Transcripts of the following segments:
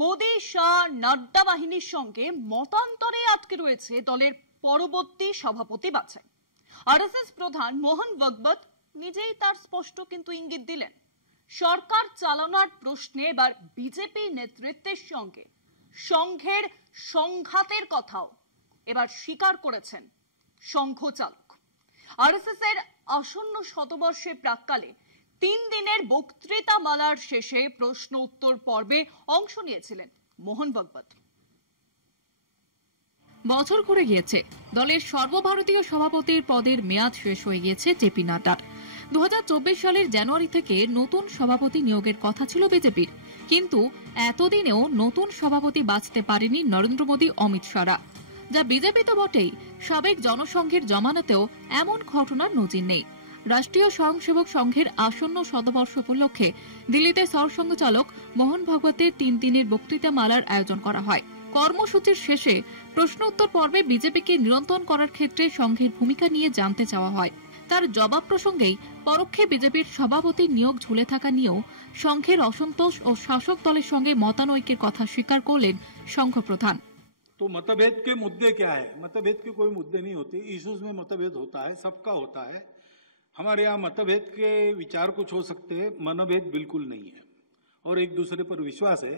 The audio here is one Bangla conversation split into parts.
মোদি শাহ নাড্ডা বাহিনীর সঙ্গে মতান্তরে আটকে রয়েছে দলের পরবর্তী সভাপতি বাছাই। আরএসএস প্রধান মোহন ভাগবত নিজেই তার স্পষ্ট কিন্তু ইঙ্গিত দিলেন, সরকার চালানোর প্রশ্নে এবার বিজেপি নেতৃত্বের সঙ্গে সংঘের সংঘাতের কথাও এবার স্বীকার করেছেন সংঘ চালক। আরএসএস এর আসন্ন শতবর্ষের প্রাক্কালে 3 দিনের বক্তৃতা মালার শেষে প্রশ্ন উত্তর পর্বে অংশ নিয়েছিলেন মোহন ভাগবত। বছর ঘুরে গিয়েছে, দলের সর্বভারতীয় সভাপতির পদের মেয়াদ শেষ হয়ে গিয়েছে জেপি নাড্ডার। 2024 সালের জানুয়ারি থেকে নতুন সভাপতি নিয়োগের কথা ছিল বিজেপির, কিন্তু এতদিনেও নতুন সভাপতি বাছতে পারেনি নরেন্দ্র মোদী, অমিত শাহরা। যা বিজেপি তো বটেই, সাবেক জনসংঘের জমানাতেও এমন ঘটনার নজির নেই। রাষ্ট্রীয় স্বয়ংসেবক সংঘের আসন্ন শতবর্ষ উপলক্ষে দিল্লিতে সরসংঘ চালক মোহন ভাগবতের 3 দিনের বক্তৃতা মালার আয়োজন করা হয়। কর্মসূচির শেষে প্রশ্ন উত্তর পর্বে বিজেপিকে নিয়ন্ত্রণ করার ক্ষেত্রে সংঘের ভূমিকা নিয়ে জানতে চাওয়া হয়। তার জবাব প্রসঙ্গেই পরোক্ষে বিজেপির সভাপতি নিয়োগ ঝুলে থাকা নিয়েও সংঘের অসন্তোষ ও শাসক দলের সঙ্গে মতানৈক্যের কথা স্বীকার করলেন সংঘ প্রধান। तो मतभेद के मुद्दे क्या है? मतभेद के कोई मुद्दे नहीं होते, इश्यूज में मतभेद होता है, सबका होता है। हमारे यहाँ मतभेद के विचार कुछ हो सकते हैं, मनभेद बिल्कुल नहीं है। और एक दूसरे पर विश्वास है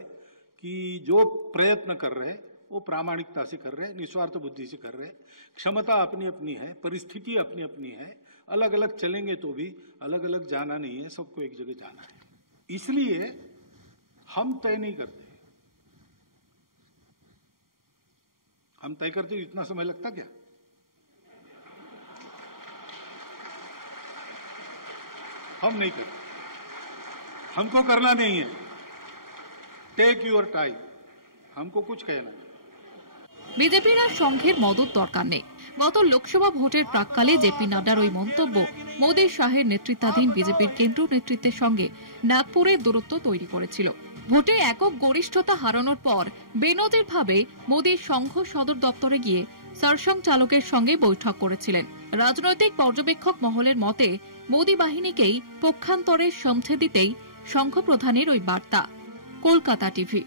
कि जो प्रयत्न कर रहे हैं वो प्रामाणिकता से कर रहे हैं, निस्वार्थ बुद्धि से कर रहे हैं। क्षमता अपनी अपनी है, परिस्थिति अपनी अपनी है, अलग अलग चलेंगे तो भी अलग अलग जाना नहीं है, सबको एक जगह जाना है। इसलिए हम तय नहीं करते। हम तय करते इतना समय लगता क्या? हम नहीं करते, हमको करना नहीं है। टेक योर टाइम, हमको कुछ कहना नहीं। বিজেপির আর সংঘের মদত দরকার নেই। গত লোকসভা ভোটের প্রাক্কালে জেপি নাড্ডার ওই মন্তব্য মোদী শাহের নেতৃত্বাধীন বিজেপির কেন্দ্রীয় নেতৃত্বের সঙ্গে নাগপুরের দূরত্ব তৈরি করেছিল। ভোটে একক গরিষ্ঠতা হারানোর পর বেনজিরভাবে মোদী সংঘ সদর দপ্তরে গিয়ে সরসংঘ চালকের সঙ্গে বৈঠক করেছিলেন। রাজনৈতিক পর্যবেক্ষক মহলের মতে মোদী বাহিনীকেই পক্ষান্তরে সমঝে দিতেই সংঘ প্রধানের ওই বার্তা। কলকাতা টিভি।